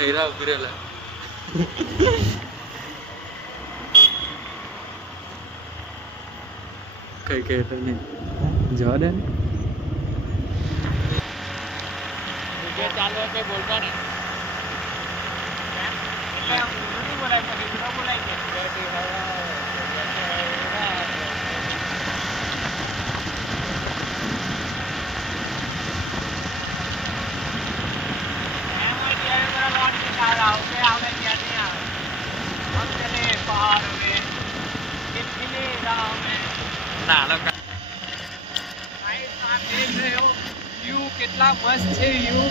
ठहरा उभरेला कई कहते नहीं जवा दे मुझे चालू पे बोलता नहीं नहीं बोलाय पण इकडे बोलायचं व्यू કેટલા મસ્ત છે વ્યू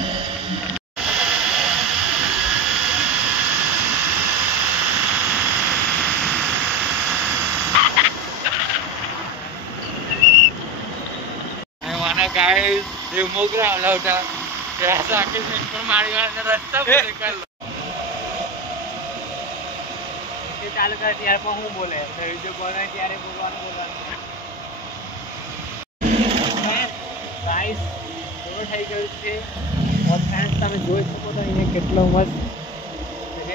माना गाइस देवमोगरा वाला उठा ऐसा आके पर मारी वाला रास्ता बोले कर लो ये चालू कर यार पर हूं बोले जो बोल रहे यार बोलवाना गाइस पूरा થઈ ગયું છે और फ्रेंड्स તમે જોઈ શકો તો અહીંયા કેટલો મસ્ત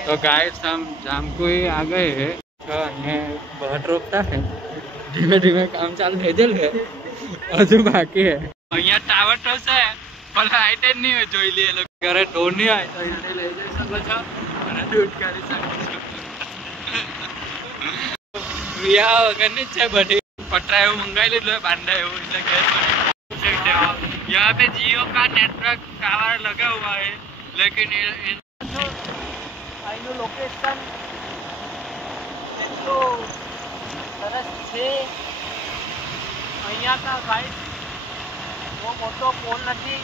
तो गाइस हम जामकुई आ गए हैं तो ये बहुत रोकता है धीमे धीमे काम चालू भेजल है हजू बाकी है અહીંયા ટાવર તો છે પણ લાઈટ જ નહીં હોય જોઈ લે લોકો ઘરે ઢોર નહીં હોય તો એને લઈ જઈ શકો છો અને દૂધ કરી શકો છો વિયા વગરની છે બધી પટરા એવું મંગાવી લીધું બાંધા એવું એટલે ઘેર यहाँ पे जियो का नेटवर्क टावर लगा हुआ है लेकिन लोकेशन सरस है अहिया का भाई वो मोटो पोल नहीं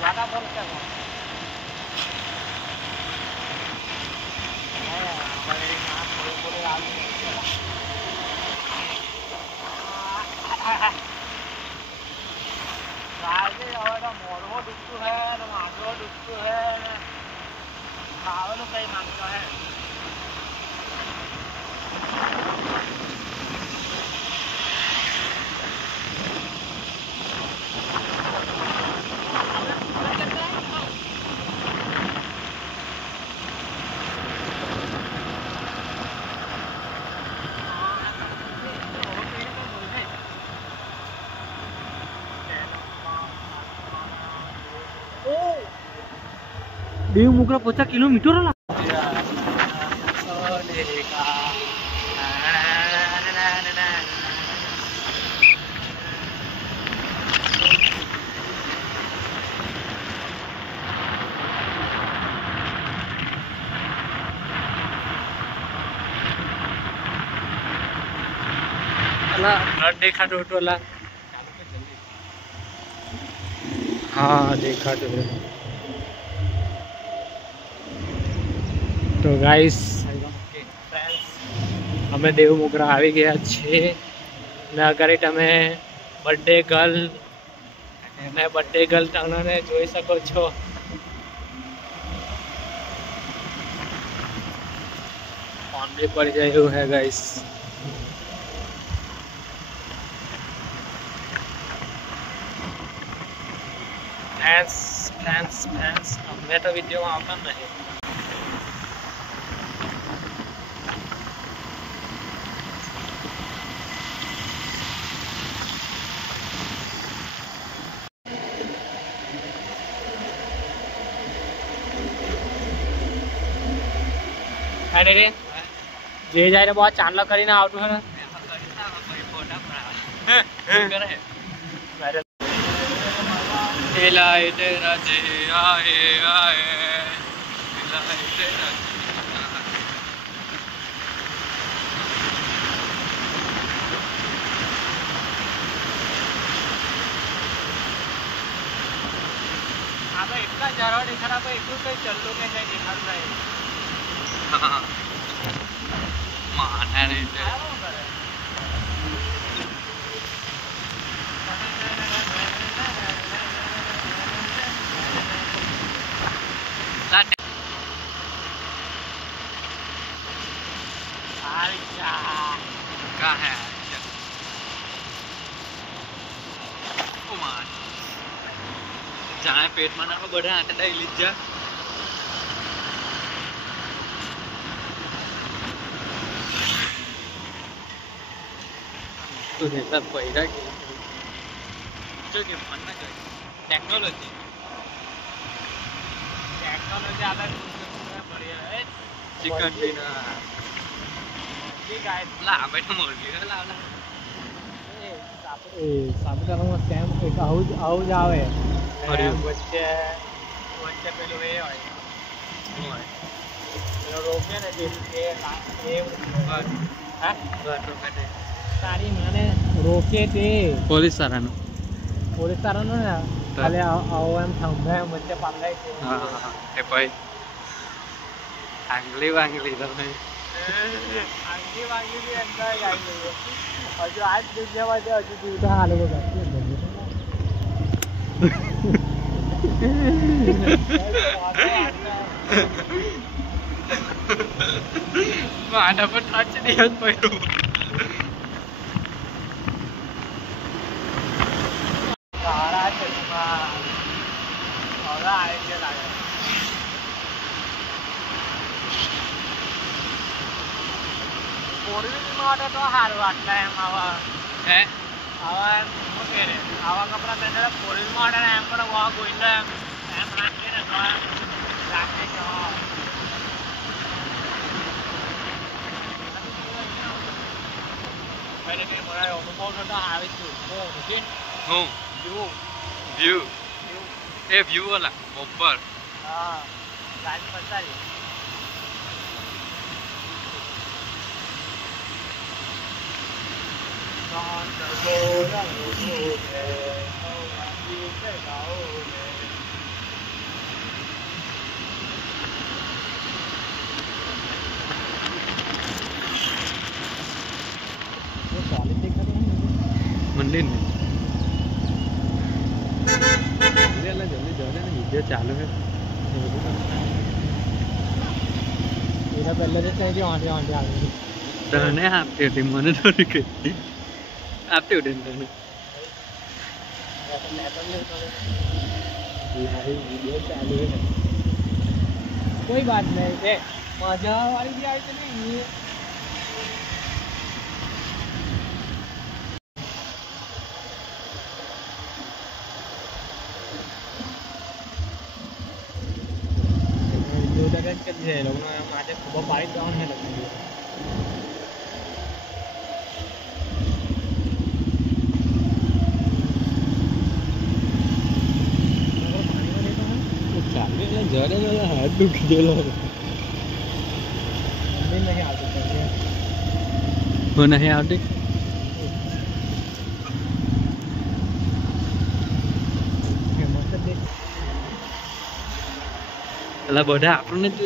ज्यादा पोल क्या मोरवो डूबतू है मांगरो डूबतू है खावलो कई मांगता है देवमोगरा 50 किलोमीटर ना देखा टोटोला हाँ देखा तो तो गाइस અમે દેવમોગરા આવી ગયા છે ને અગાડી તમે બર્થડે ગર્લ તમને જોઈ શકો છો ફોન બી પડી જાય એવું હે ગાइस ફ્રેન્ડ્સ અમે તો વિડીયોમાં આવતા નહીં अरे रे जे जाए बहुत चांदला કરીને આવતું હે लाए तेरा जे आए आए लाए तेरा अब इतना जरा दिखा तो एक तो चलो के है दिखा रहा है मान है नहीं कहाँ है जहाँ पेट में ना बढ़ा आटा डाली लीजा तो रहता पैरा के जो के मन ना करे टेक्नोलॉजी आधा बढ़िया है चिकन बिना ठीक है ला बैठो मुर्गी ला ला સાપુતારામાં સ્કેમ એક આવું જ આવે વચ્ચે પેલું એ હોય પેલો રોકે ને તારી મને રોકે તે પોલીસ વાળાનું ને ખાલી આવો એમ થંભે એમ વચ્ચે પાડાય છે હા એ ભાઈ આંગળી વાંગલી તમે આંગળી બી અંદર આવી ગઈ હજુ આજ દુનિયામાં છે હજુ જીવતા હાલ બધા માથા પર ટચ નહીં પડ્યું સારા ચશ્મા હવે આવી ગયા લાગે ફોરવીલ માટે તો સારું આટલા એમ આવા હે આવા એમ શું કહે આવા કપડાં પહેરેલા ફોરવીલ માટે એમ પણ વાહ ગોઈલા એમ રાખીએ ને તો એમ રાખે કે હા પહેલે કંઈ મારા અનુભવ નતો આવીશું હું વ્યૂ એ વ્યૂ વાલા ઉપર હા ગાડી પચાવી મંદિર ને જલ્દી વિડીયો ચાલુ છે એના પહેલા તો ત્યાંથી વાંઢે આવી તને આપતી હતી મને થોડી કઈ આપતી હતી તને વિડીયો ચાલુ है कोई बात नहीं है मजा वाली भी आई तो नहीं છે લોકોને માટે ખબર પાડી દેવાનું છે લગ્ન ચાલે જરે હાથ દુખી ગયેલો નહીં આવતી હું નહીં આવતી એટલે બધા આપણને જ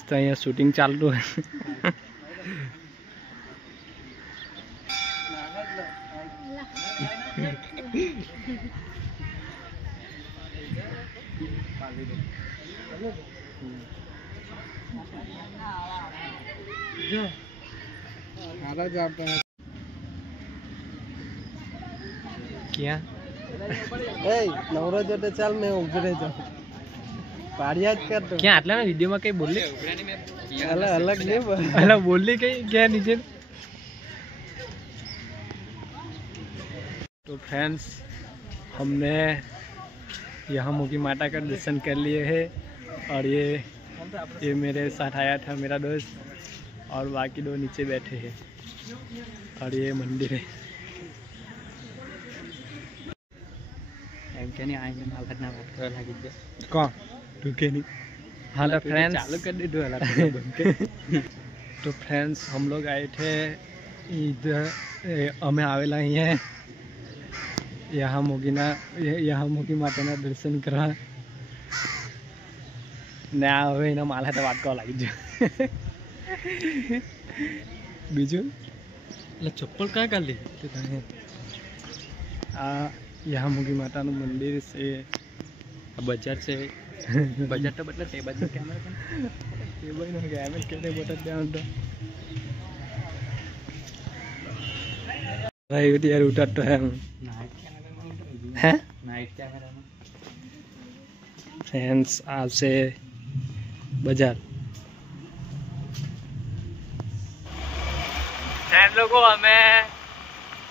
તો અહીંયા શૂટિંગ ચાલતું હોય क्या नवरो जो चल मैं उभरे जाऊं पाड़िया कर दो क्या आटला ना वीडियो में कहीं बोली अलग अलग नहीं अलग बोली कहीं क्या नीचे तो फ्रेंड्स हमने यहाँ मोगी माता का दर्शन कर लिए है और ये मेरे साथ आया था मेरा दोस्त और बाकी दो नीचे बैठे हैं और ये मंदिर है एम नहीं आएंगे ना कौन रुके नहीं हाँ तो फ्रेंड्स चालू कर दी तो फ्रेंड्स हम लोग आए थे इधर हमें आवेला ही है यहाँ मोगी माता दर्शन करा ना હવે એના માલ હાથે વાત કરવા લાગી ગયો બીજું એટલે ચપ્પલ ક્યાં કાઢી તે તને આ यहाँ मोगी माता નું મંદિર છે આ બજાર છે બજાર તો બદલે તે બાજુ કેમેરા કેને બટન ત્યાં તો यार उतर तो है हैं नाइट कैमरा में फ्रेंड्स आपसे बजार फ्रेंड लोगों हमें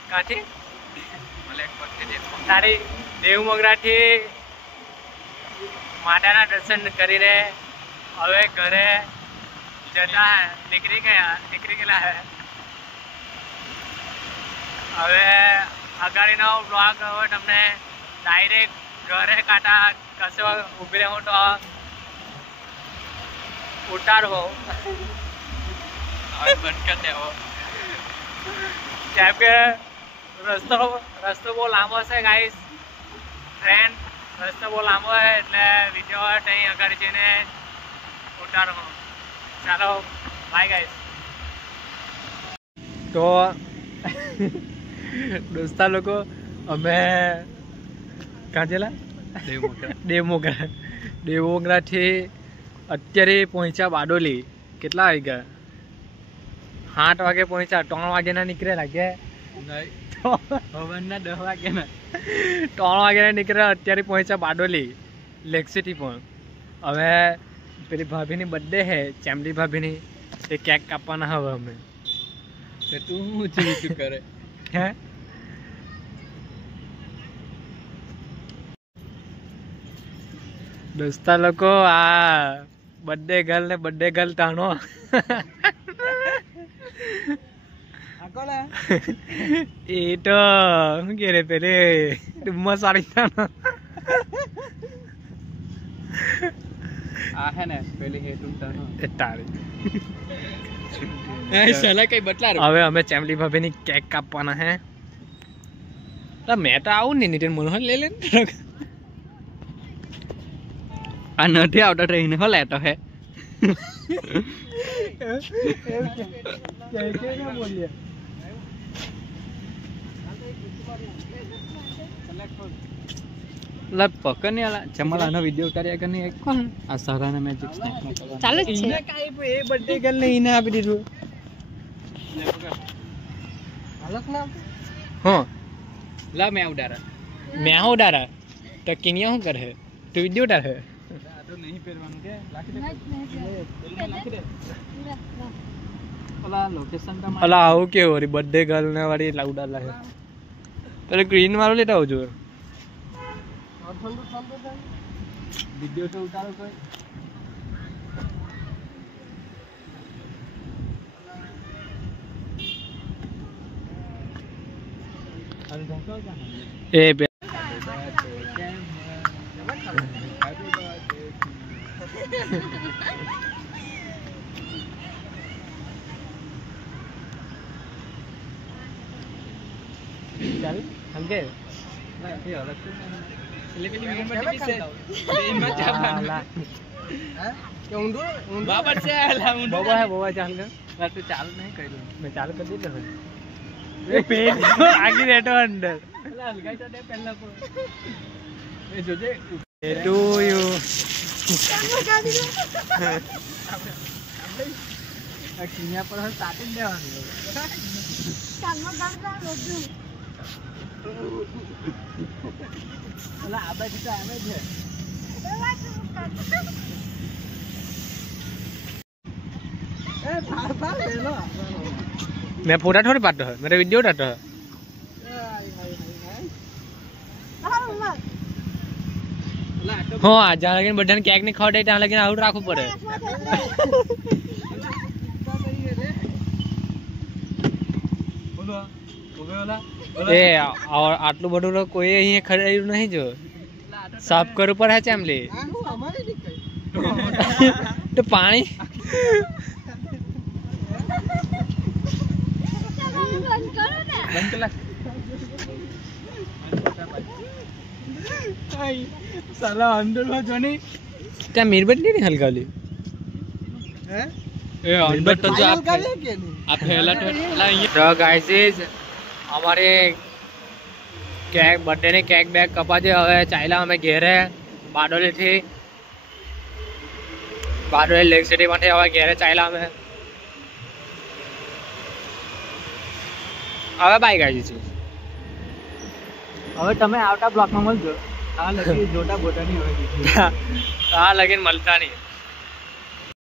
काठी તારી દેવ મોગરાથી માતાના દર્શન કરીને હવે ઘરે જતા નીકળી ગયેલા હે હવે અગાડીનો બ્લોગ હવે તમને ડાયરેક્ટ ઘરે કાંટા કશે ઊભી રહું તો ઉતારવો હવે બંધ કરી દેવો કેમ કે રસ્તો બહુ લાંબો છે ગાઈસ ફ્રેન્ડ રસ્તો બહુ લાંબો છે એટલે વિડીયો અહીં આગળ જઈને ઉતારો ચાલો બાય ગાઈસ તો દોસ્તા લોકો અમે ક્યાં ચેલા દેવમોગરાથી અત્યારે પહોંચ્યા બારડોલી કેટલા વાગ્યા 8 વાગે પહોંચ્યા 3 વાગ્યાના નીકળેલા કે હવાના 10 વાગ્યાના 3 વાગ્યાના નીકળ્યા અત્યારે પહોંચ્યા બારડોલી લેક સિટી પણ હવે પેલી ભાભીની બર્થડે છે ચેમલી ભાભીની તે કેક કાપવાના હવે અમે તું શું કરે હે દોસ્તા લોકો આ બર્થડે ગર્લ તાણો એ તો શું કે રે પેલે ડુમ્મા સારી તાણો આ હે ને પેલી હેતુ તાણો તારી સાલા કઈ બટલા હવે અમે ચેમલી ભાભીની કેક કાપવાના હે મેં તો આવું ને નીતિન મનોહર લઈ લે આ નથી આવતો ટ્રેન હો લેતો હે પકડ ને ચમલાનો વિડિયો ઉતાર્યા કે નહીં કોણ આ સારાના મેજિક સ્નેક ચાલે છે એને કાઈ એ બર્થડે ગર્લ ને એને આપી દીધું હાલક ના હા લા મેં ઉડારા તો કિનિયા શું કરે તું વિડિયો ઉતાર હે તો નહીં પહેરવાનું કે લાખી દે ઓલા લોકેશન તો અલા આવું કેવું રી બર્થડે ગર્લ ને વાળી લાઉડા લાગે પેલે ગ્રીન વાળો લેતા આવજો વિડિયો તો ઉતારો કોઈ એ ચાલ હલકે ચાલુ નહીં કર્યું મેં ચાલુ કરી દીધું આગી રેટો અંદર હલગાઈ તો દે પહેલા એ જોજે ટુ યુ કિન્યા પર સ્ટાર્ટિંગ દેવાનું આ બાજુ તો આવે છે मैं फोटा थोड़ी पाता है मेरा वीडियो उठाता है हाँ जहाँ लेकिन बर्थडे केक नहीं खाओ ત્યાં लेकिन आउट રાખવું પડે એ આટલું બધું કોઈ અહીં ખરેડ્યું નહીં જો સાફ કરવું પડે છે એમલી તો પાણી साला अंदर में जोनी क्या मीरबत्ती नहीं हल्काली हैं ए अंदर तो जो आप पहला तो गाइस हमारे केक बर्थडे ने केक बैग कपा दे હવે ચાલ્યા અમે ઘેરે બારડોલી લેક સિટી માંથી હવે ઘેરે ચાલ્યા અમે હવે બાય ગાઈ છે. હવે તમે આવતા બ્લોકમાં મળજો. આ લગી જોટા બોટા નહીં હોય. આ લગીન મળતા નહીં.